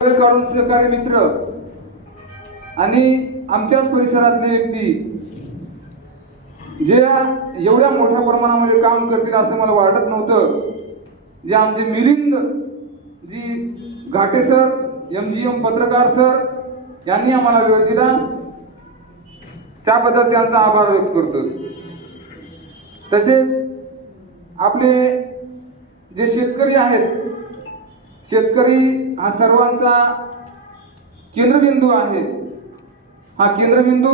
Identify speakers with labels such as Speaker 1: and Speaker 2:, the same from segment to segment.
Speaker 1: काढून सहकारी मित्र. आणि आमच्याच परिसरातले व्यक्ती जे एवढ्या मोठ्या प्रमाणामध्ये काम करतील असं मला वाटत नव्हतं. जे आमचे Milind ji Ghate sir M G M पत्रकार सर यांनी आम्हाला वेळ दिला. त्याबद्दल त्यांचा आभार व्यक्त करतो. तसेच आपले जे शेतकरी आहेत शेतकरी हा सर्वांचा केंद्रबिंदू आहे. हा केंद्रबिंदू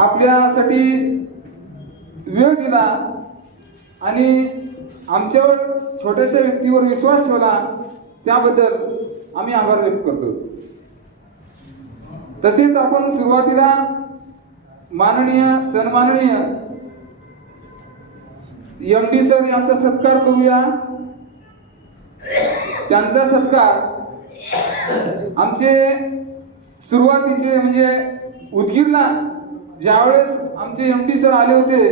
Speaker 1: आपल्यासाठी वेळ दिला आणि आमच्यावर छोट्याशा व्यक्तीवर विश्वास ठेवला त्याबद्दल आम्ही आभार व्यक्त करतो. तसेच आपण सुरुवातीला माननीय सन्माननीय एम डी सर यांचा सत्कार करूया. त्यांचा सत्कार आमचे सुरुवातीचे म्हणजे उदगीरला ज्यावेळेस आमचे एम डी सर आले होते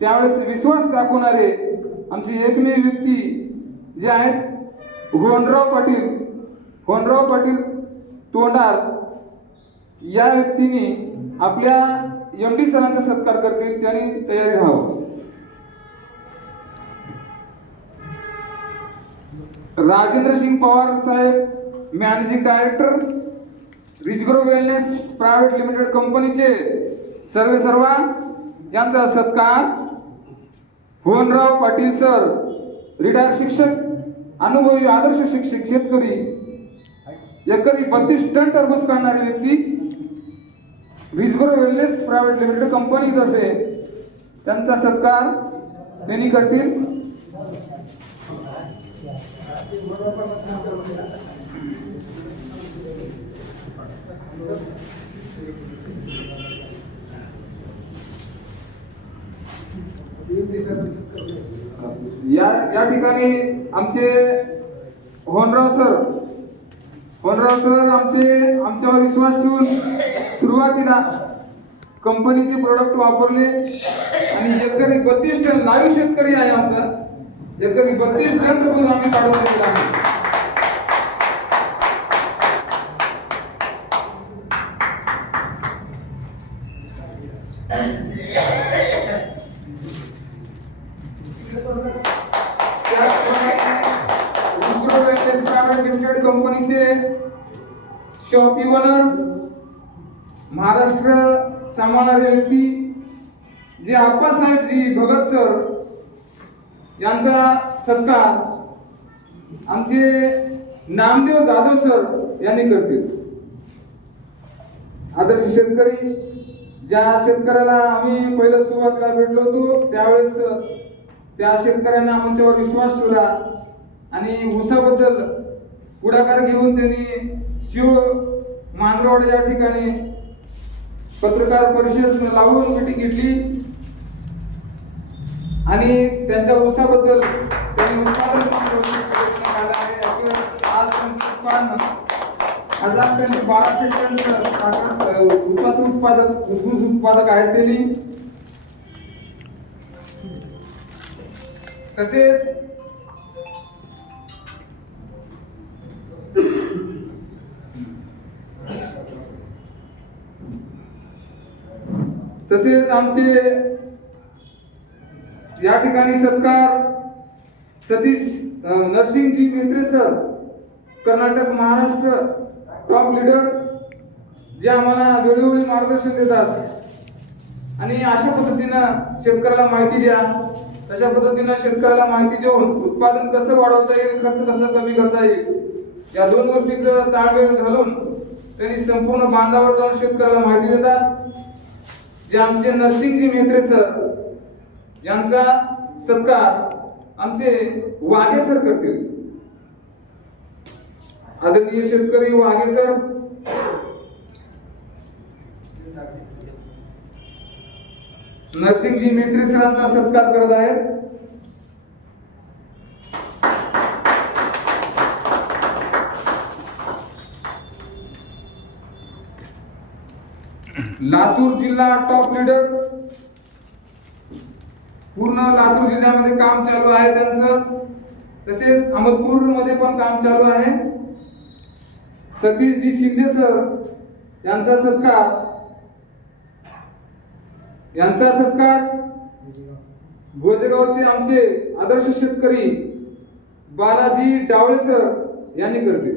Speaker 1: त्यावेळेस विश्वास दाखवणारे आमचे एकमेव व्यक्ती जे आहेत होनराव पाटील होनराव पाटील तोंडार या व्यक्तीने आपल्या एम डी सरांचा सत्कार करतील त्यांनी तयारी राहावं. राजेंद्र सिंग पवार साहेब managing director Rijgro wellness private limited कंपनीचे सर्वे सर्वा यांचा सत्कार. भुवनराव पाटील सर रिटायर शिक्षक अनुभवी आदर्श शिक्षक शेतकरी. एकरी बत्तीस टन टरबूज काढणारी व्यक्ती रिजग्रो वेलनेस प्रायव्हेट लिमिटेड कंपनीतर्फे त्यांचा सत्कार. त्यांनी करतील. या या ठिकाणी आमचे होनराव सर होनराव सर आमचे आमच्यावर विश्वास ठेवून सुरुवातीला कंपनीचे प्रोडक्ट वापरले. आणि शेतकरी बत्तीस टन लाईव्ह शेतकरी आहे आमचा. एकरी बत्तीस ग्रंथ टरबूज आम्ही काढून दिलेला आहे लिमिटेड कंपनीचे शॉप इव्हनर महाराष्ट्र सांभाळणारे व्यक्ती जे आप्पासाहेबजी भगत सर यांचा सत्कार आमचे नामदेव जाधव सर यांनी करतील. आदर्श शेतकरी ज्या शेतकऱ्याला आम्ही पहिलं सुरुवातीला भेटलो होतो त्यावेळेस त्या शेतकऱ्यांना आमच्यावर विश्वास ठेवला आणि ऊसाबद्दल पुढाकार घेऊन त्यांनी शिव मांजरवाड या ठिकाणी पत्रकार परिषद लावून मिटिंग घेतली. आणि त्यांच्या ऊसाबद्दल त्यांनी उत्पादन आज त्यांचं उत्पादन हजार त्यांनी बाराशे टन ऊसाचं उत्पादक ऊसऊस उत्पादक आहेत त्यांनी. तसेच तसेच आमचे या ठिकाणी सत्कार Satish Narsinhji Metre sir Karnataka Maharashtra top leader जे आम्हाला वेळोवेळी मार्गदर्शन देतात. आणि अशा पद्धतीनं शेतकऱ्याला माहिती द्या. तशा पद्धतीनं शेतकऱ्याला माहिती देऊन उत्पादन कसं वाढवता येईल खर्च कसं कमी करता येईल या दोन गोष्टीचं ताळमेळ घालून त्यांनी संपूर्ण बांधावर जाऊन शेतकऱ्याला माहिती देतात. जे आमचे नरसिंगजी मेहत्रे सर यांचा सत्कार आमचे वाघे सर करतील. आदरणीय शेतकरी वाघे सर. नरसिंगजी मेहत्रे सरांचा सत्कार करत आहेत. लातूर जिल्हा टॉप लीडर पूर्ण लातूर जिल्ह्यामध्ये काम चालू आहे त्यांचं. तसेच अहमदपूरमध्ये पण काम चालू आहे. सतीशजी शिंदे सर यांचा सत्कार. यांचा सत्कार गोजेगावचे आमचे आदर्श शेतकरी बालाजी डावळे सर यांनी करतील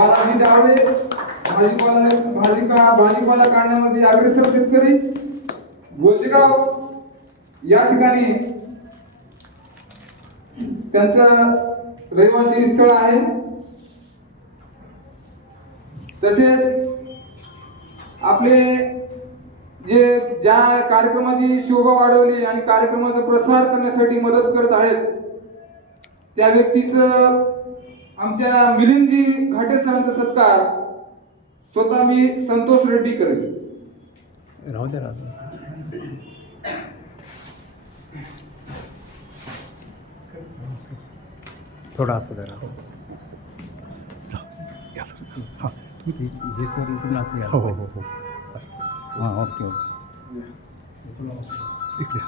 Speaker 1: बालाजी डावळे भाजीपाला भाजीपा भाजीपाला काढण्यामध्ये अग्रेसर शेतकरी गोजेगाव. या ठिकाणी त्यांचं रहिवासी स्थळ आहे. तसेच आपले जे ज्या कार्यक्रमाची शोभा वाढवली आणि कार्यक्रमाचा प्रसार करण्यासाठी मदत करत आहेत त्या व्यक्तीचं आमच्या मिलिंदजी घाटे सरांचा सत्कार स्वतः मी संतोष रेड्डी करेल.
Speaker 2: राहू दे राहू थोडा असं जरा हां तुम्ही हे सर इकडून असं हो हो हो हो. हां ओके ओके. इकडे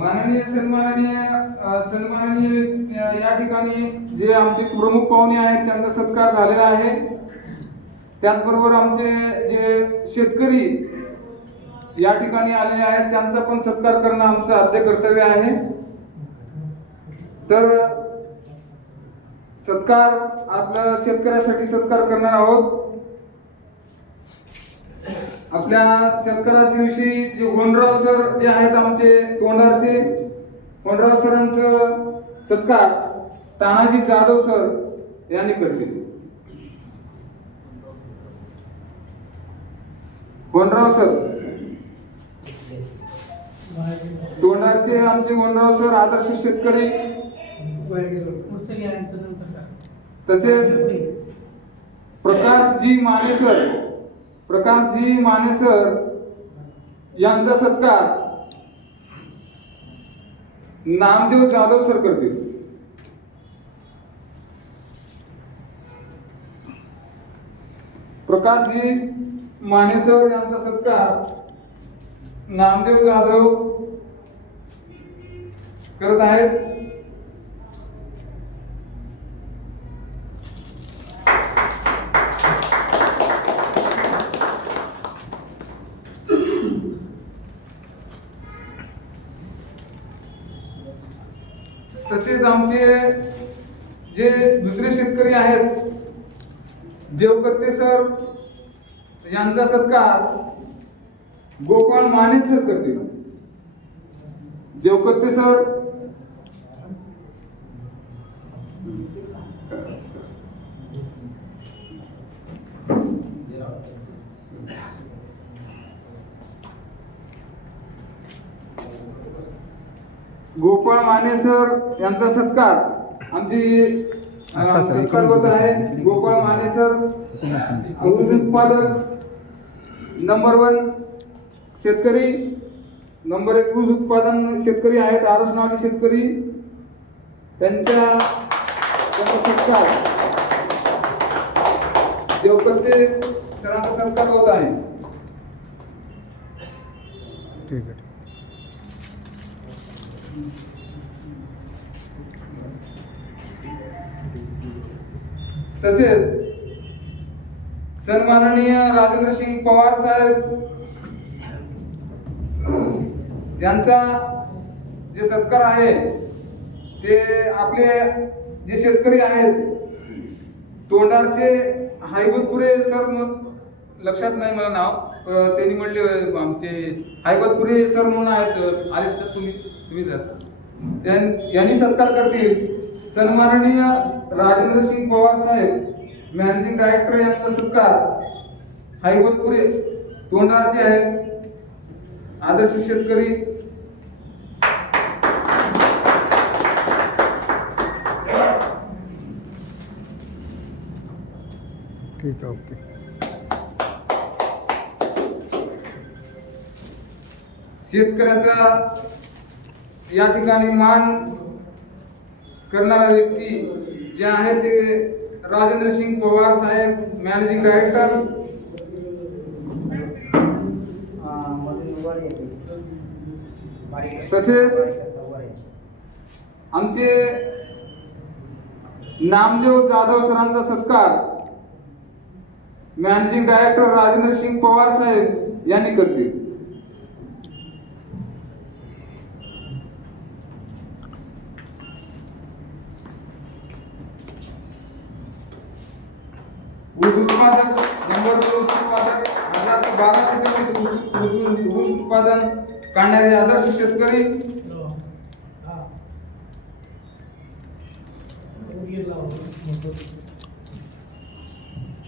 Speaker 1: माननीय सन्माननीय सन्माननीय या ठिकाणी जे आमचे प्रमुख पाहुणे आहेत त्यांचा सत्कार झालेला आहे. त्याचबरोबर आमचे जे शेतकरी या ठिकाणी आलेले आहेत त्यांचा पण सत्कार करणं आमचं आद्य कर्तव्य आहे. तर सत्कार आपल्या शेतकऱ्यासाठी सत्कार करणार आहोत. आपल्या शेतकऱ्याच्या विषयी जे होनराव सर जे आहेत आमचे तोंडारचे होनराव सरांचं सत्कार तानाजी जाधव सर यांनी करतील होनराव सर. तोंडारचे आमचे होनराव सर आदर्श शेतकरी. तसेच प्रकाशजी मानेसर प्रकाशजी मानेसर यांचा सत्कार नामदेव जाधव सर करतील. प्रकाशजी मानेसर यांचा सत्कार नामदेव जाधव करत आहेत. तसेच आमचे जे दुसरे शेतकरी आहेत देवकत्ते सर यांचा सत्कार गोपाळ माने सर करतील. देवकत्ते सर गोपाळ माने सर यांचा सत्कार. आमची सत्कार होत आहे. गोपाळ माने सर उत्पादक नंबर वन शेतकरी नंबर एक ऊस उत्पादन शेतकरी आहेत आरस नावाचे शेतकरी. त्यांच्या त्यांचा सत्कार. देवकर्ते सरांचा सत्कार होत आहे
Speaker 2: ठीक आहे.
Speaker 1: तसेच सन्माननीय राजेंद्र सिंग पवार साहेब यांचा जे सत्कार आहे ते आपले जे शेतकरी आहेत तोंडारचे हायबतपुरे सर मग लक्षात नाही मला नाव त्यांनी म्हणले आमचे हायबतपुरे सर म्हणून आहेत आले तर तुम्ही तुम्ही सर त्यां- यांनी सत्कार करतील. सन्माननीय राजेंद्र सिंग पवार साहेब मॅनेजिंग डायरेक्टर यांचा सत्कार. हायगोतपुरे तोंडारचे आहेत. आदर्श शेतकरी.
Speaker 2: ठीक आहे ओके.
Speaker 1: शेतकऱ्याचा या ठिकाणी मान करणारा व्यक्ती जे आहे ते राजेंद्र सिंग पवार साहेब मॅनेजिंग डायरेक्टर तसेच आमचे नामदेव जाधव सरांचा सत्कार मॅनेजिंग डायरेक्टर राजेंद्र सिंग पवार साहेब यांनी करतील ऊस उत्पादक नंबर दोन ऊस उत्पादक हजार ते बाराशे मध्ये ऊस ऊस- ऊस उत्पादन काढणारे आदर्श शेतकरी.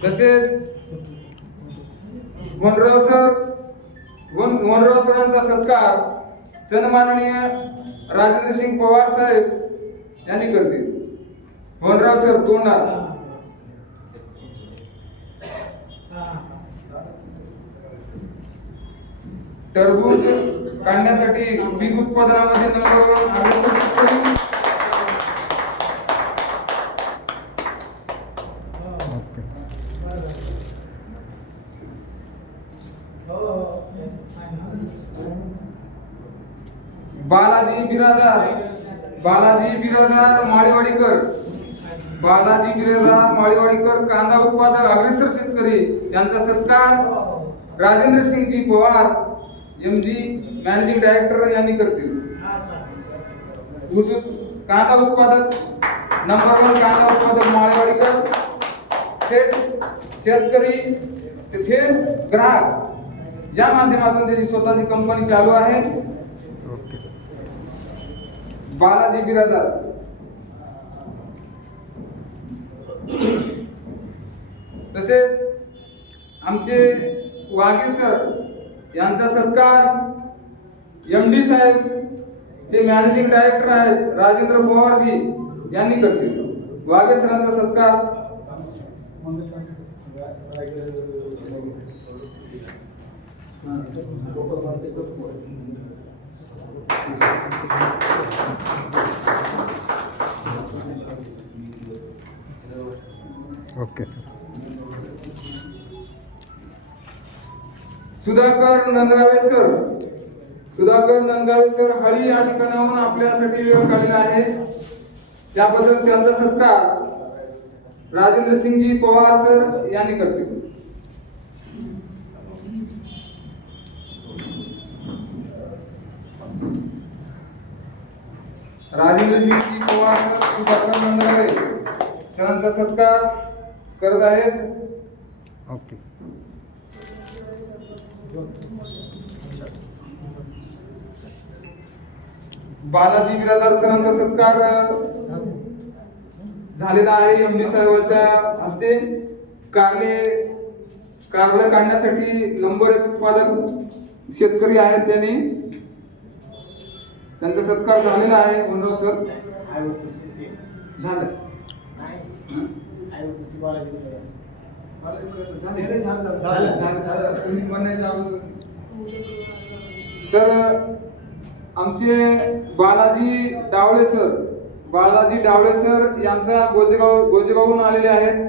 Speaker 1: तसेच वनराव सर वन वनराव सरांचा सत्कार सन्माननीय राजेंद्र सिंग पवार साहेब यांनी करतील. वनराव सर तोंडार टरबूज काढण्यासाठी पीक उत्पादनामध्ये नंबर वन बालाजी बिरादार बालाजी बिरादार माळीवाडीकर बालाजी बिरादार माळीवाडीकर कांदा उत्पादक अग्रेसर शेतकरी यांचा सत्कार. Rajendra Singhji Pawar M D managing director यांनी करतील. कांदा उत्पादक नंबर वन कांदा उत्पादक माळीवाडीकर थेट शेतकरी थेट ग्राहक. या माध्यमातून त्याची स्वतःची कंपनी चालू आहे.
Speaker 2: ओके.
Speaker 1: बालाजी बिरादार. तसेच आमचे वाघे सर यांचा सत्कार एम डी साहेब जे मॅनेजिंग डायरेक्टर आहेत राजेंद्र पवारजी यांनी करतील. वाघे सरांचा सत्कार.
Speaker 2: Okay.
Speaker 1: Sudhakar Nandgawe sir Sudhakar Nandgawe sir हळी या ठिकाणाहून आपल्यासाठी वेळ काढलेला आहे. त्याबद्दल त्यांचा सत्कार राजेंद्र सिंगजी पवार सर यांनी करतील. राजेंद्र सिंगजी पवार सर सुधाकर नंदगावे सरांचा सत्कार करत आहेत.
Speaker 2: ओके.
Speaker 1: बालाजी बिरादार सरांचा सत्कार झालेला आहे एम डी साहेबांच्या हस्ते. कारले कारलं काढण्यासाठी एक उत्पादक शेतकरी आहेत त्यांनी. त्यांचा सत्कार झालेला आहे मनोज सर. झालं. तर आमचे बालाजी डावळे सर. बालाजी डावळे सर यांचा गोजेगाव गोजेगावहून आलेले आहेत.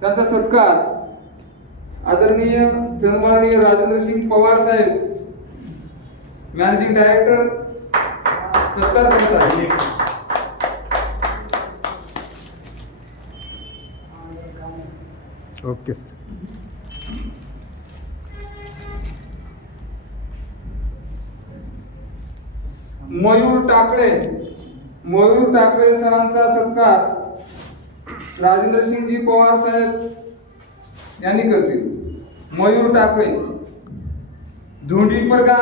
Speaker 1: त्यांचा सत्कार आदरणीय सन्माननीय राजेंद्र सिंग पवार साहेब मॅनेजिंग डायरेक्टर सत्कार करत आहेत.
Speaker 2: Okay sir
Speaker 1: Mayur Takale. मयूर टाकळे सरांचा सत्कार राजेंद्र सिंगजी पवार साहेब यांनी करतील. मयूर टाकळे. धोंडी परगा.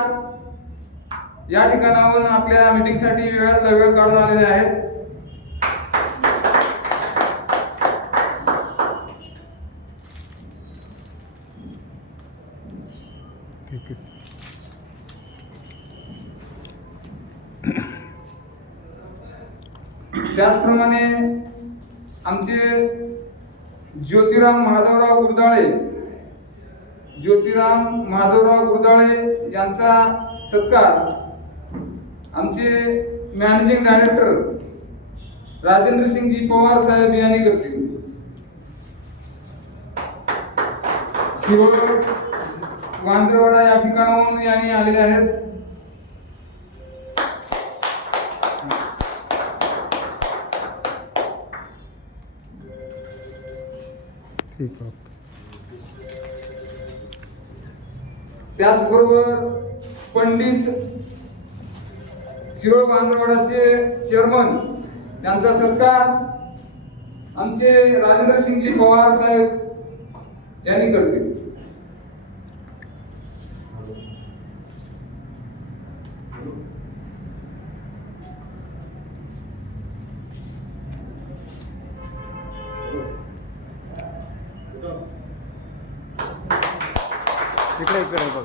Speaker 1: या ठिकाणाहून आपल्या मीटिंगसाठी वेळातला वेळ काढून आलेले आहेत. आमचे ज्योतिराम महादेवराव गुरदाळे ज्योतिराम महादेवराव गुरदाळे यांचा सत्कार आमचे मॅनेजिंग डायरेक्टर राजेंद्र सिंगजी पवार साहेब यांनी करतील. शिरोळ वांजरवाडा या ठिकाणाहून यांनी आलेले आहेत.
Speaker 2: ठीक आहे
Speaker 1: त्याचबरोबर पंडित शिरोळ बांधवडाचे चेअरमन यांचा सत्कार आमचे राजेंद्र सिंगजी पवार साहेब यांनी करतील
Speaker 2: इकडे इकडे बघ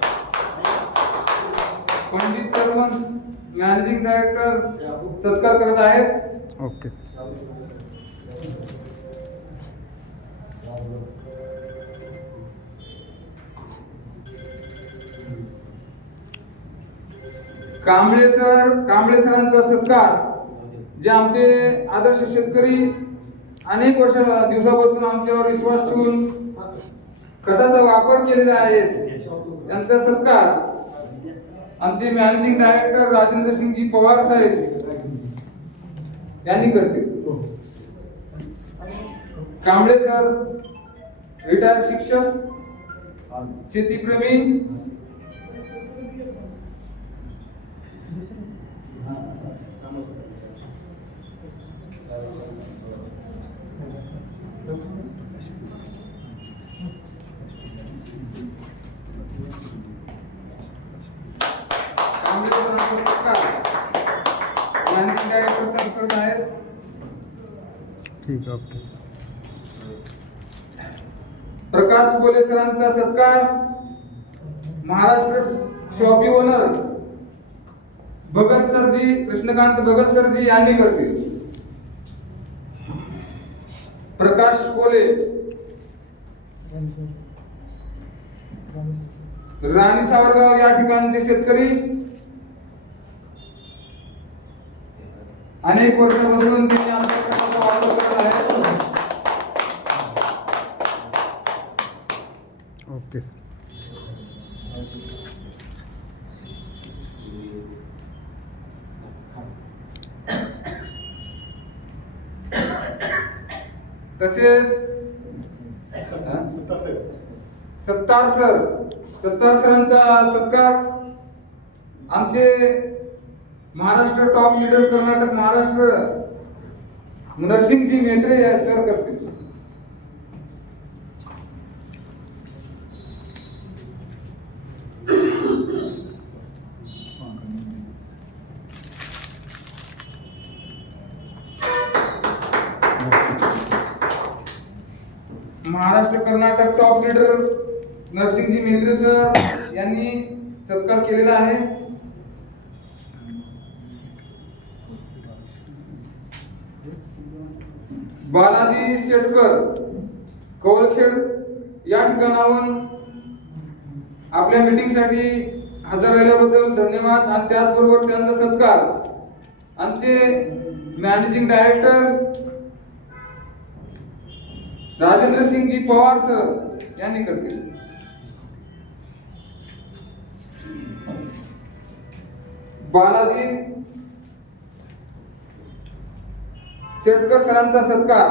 Speaker 1: पंडित चेअरमन मॅनेजिंग डायरेक्टर सत्कार करत आहेत.
Speaker 2: ओके.
Speaker 1: कांबळे सर कांबळे सरांचा सत्कार जे आमचे आदर्श शेतकरी अनेक वर्ष दिवसापासून आमच्यावर विश्वास ठेवून खताचा वापर केलेला आहे यांचा सत्कार आमचे मॅनेजिंग डायरेक्टर राजेंद्र सिंगजी पवार साहेब यांनी करतील. कांबळे सर रिटायर शिक्षक शेतीप्रेमी कांबळे सरांचा सत्कार मॅनेजिंग डायरेक्टर साहेब करत आहेत
Speaker 2: ठीक आहे ओके.
Speaker 1: प्रकाश बोले सरांचा सत्कार. महाराष्ट्र शॉपी ओनर भगत सरजी कृष्णकांत भगत सरजी यांनी करतील. प्रकाश कोले राणी सावरगाव या ठिकाणचे शेतकरी. अनेक वर्षापासून त्यांनी आमच्या खताचा वापर करत आहेत
Speaker 2: ओके
Speaker 1: तसेच सत्तार सर सत्तार सरांचा सत्कार. आमचे महाराष्ट्र टॉप लीडर कर्नाटक महाराष्ट्र. नरसिंगजी मेत्रे या सर करतील Maharashtra Karnataka top leader Narsingji Metre sir यांनी सत्कार केलेला आहे. बालाजी शेटकर कवळखेड या ठिकाणाहून आपल्या मीटिंगसाठी हजर राहिल्याबद्दल धन्यवाद आणि त्याचबरोबर त्यांचा सत्कार. आमचे managing director Rajendra Singhji Pawar sir यांनी करतील. बालाजी शेटकर सरांचा सत्कार.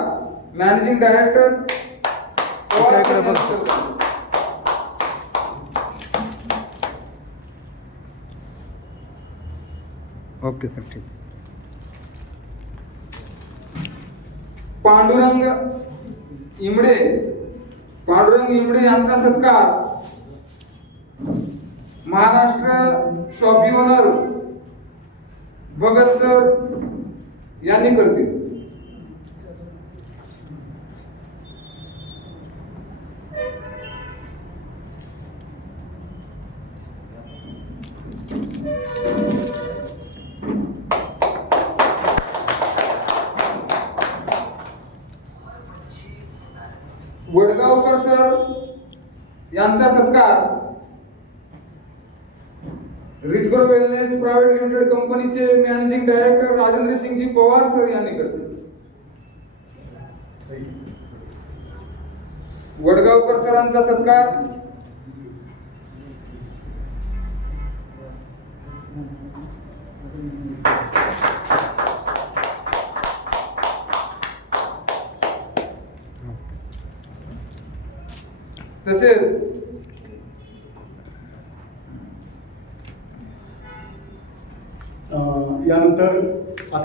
Speaker 1: Managing director.
Speaker 2: ओके सर ठीक.
Speaker 1: पांडुरंग इमडे. पांडुरंग इमडे यांचा सत्कार. Maharashtra shoppy owner Bhagat sir यांनी करते. वडगावकर सर यांचा सत्कार रिचग्रो वेलनेस प्रायव्हेट लिमिटेड कंपनीचे managing director Rajendra Singhji Pawar sir यांनी करते. वडगावकर सरांचा सत्कार. तसेच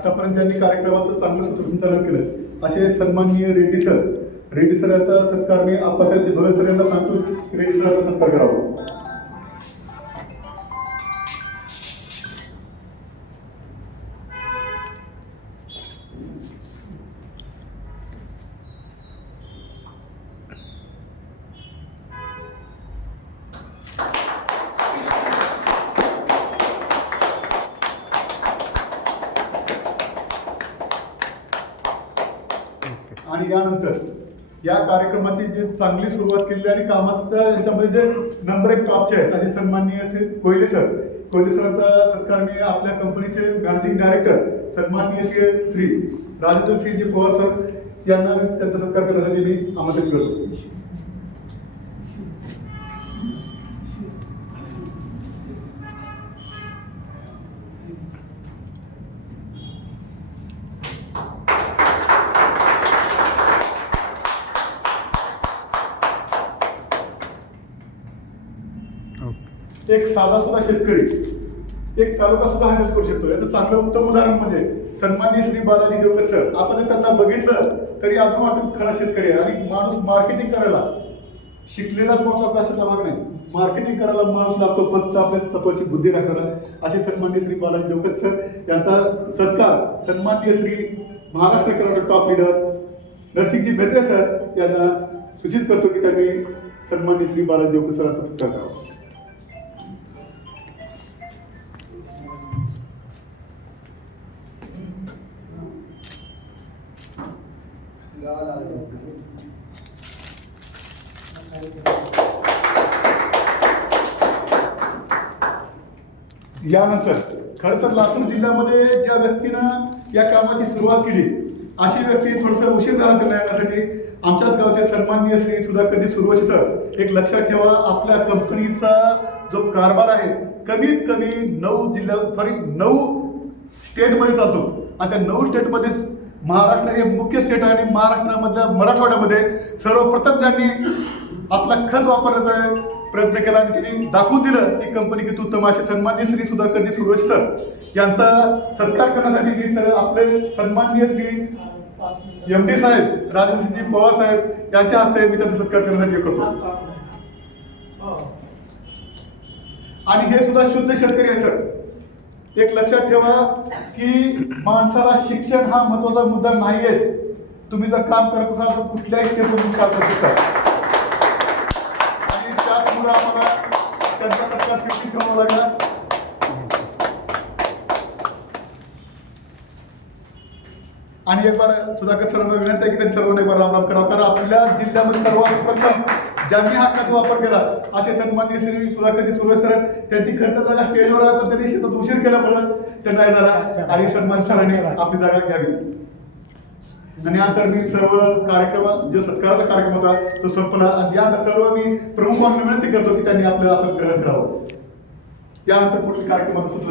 Speaker 3: आतापर्यंत ज्यांनी कार्यक्रमाचं चांगलं सूत्रसंचालन केलं असे सन्माननीय रेड्डी सर. रेड्डी सर यांचा सत्कार मी आप्पासाहेब भगत सर यांना सांगतो रेड्डी सरांचा सत्कार करावा. आणि यानंतर या कार्यक्रमाची जी चांगली सुरुवात केलेली आणि कामाच्या याच्यामध्ये जे नंबर एक टॉपचे आहेत असे सन्माननीय असे कोयले सर कोयले सरांचा सत्कार मी आपल्या कंपनीचे मॅनेजिंग डायरेक्टर सन्माननीय श्री श्री राजेंद्र सिंहजी पवार सर यांना त्यांचा सत्कार करण्यासाठी मी आमंत्रित करतो. एक साधा सुद्धा शेतकरी एक तालुका सुद्धा हँडल करू शकतो. याचं चांगलं उत्तम उदाहरण म्हणजे सन्माननीय श्री बालाजी देवकर सर आपण जर त्यांना बघितलं तरी अजून वाटत खरा शेतकरी आहे. आणि माणूस मार्केटिंग करायला शिकलेलाच मोठा लागतो अशाचा भाग नाही. मार्केटिंग करायला माणूस लागतो फक्त आपल्या तत्वाची बुद्धी राखायला असे सन्माननीय श्री बालाजी देवकर सर यांचा सत्कार सन्माननीय Shri Maharashtra Karnataka top leader Narsingji Bhetre sir यांना सूचित करतो की त्यांनी सन्माननीय श्री बालाजी देवकर सरांचा सत्कार करावा. यानंतर खरं तर लातूर जिल्ह्यामध्ये ज्या व्यक्तीनं या कामाची सुरुवात केली अशी व्यक्ती थोडंसं उशीर झाला त्यांना येण्यासाठी. आमच्याच गावचे सन्माननीय श्री सुधाकरजी सुरवशी सर एक लक्षात ठेवा आपल्या कंपनीचा जो कारभार आहे कमीत कमी नऊ जिल्ह्या सॉरी नऊ स्टेटमध्ये चालतो. आणि त्या नऊ स्टेटमध्ये महाराष्ट्र हे मुख्य स्टेट आहे आणि महाराष्ट्रामधल्या मराठवाड्यामध्ये सर्वप्रथम ज्यांनी आपला खत वापरण्याचा प्रयत्न केला आणि त्यांनी दाखवून दिलं की कंपनी किती उत्तम असे सन्माननीय श्री सुधाकरजी सुरज सर यांचा सत्कार करण्यासाठी मी सर आपले सन्माननीय श्री एम डी साहेब राजेंद्रसिंहजी पवार साहेब यांच्या हस्ते मी त्यांचा सत्कार करण्यासाठी हे करतो. आणि हे सुद्धा शुद्ध शेतकरी आहे सर एक लक्षात ठेवा की माणसाला शिक्षण हा महत्त्वाचा मुद्दा नाहीयेच तुम्ही जर काम करत असाल तर कुठल्याही ते तुम्ही काम करू शकता. आणि त्याचमुळे आम्हाला त्यांचा सत्कार शिक्षण ठेवावा लागला. आणि एक बार सुधाकर सर्वांना विनंती आहे की त्यांनी सर्वांना एक बार राम राम करावं. कारण आपल्या जिल्ह्यामध्ये सर्वात प्रथम ज्यांनी हा खत वापर केला असे सन्मान्य श्री सुधाकरजी सुरेश सर त्यांची खत जागा स्टेजवर आहे पण त्यांनी शेतात उशीर केल्यामुळं ते नाही झाला. आणि सन्मान सरांनी आपली जागा घ्यावी. आणि यानंतर मी सर्व कार्यक्रम जो सत्काराचा कार्यक्रम होता तो संपला. आणि यानंतर सर्व मी प्रमुखांना विनंती करतो की त्यांनी आपलं असं ग्रहण करावं. यानंतर पुढील कार्यक्रमाचं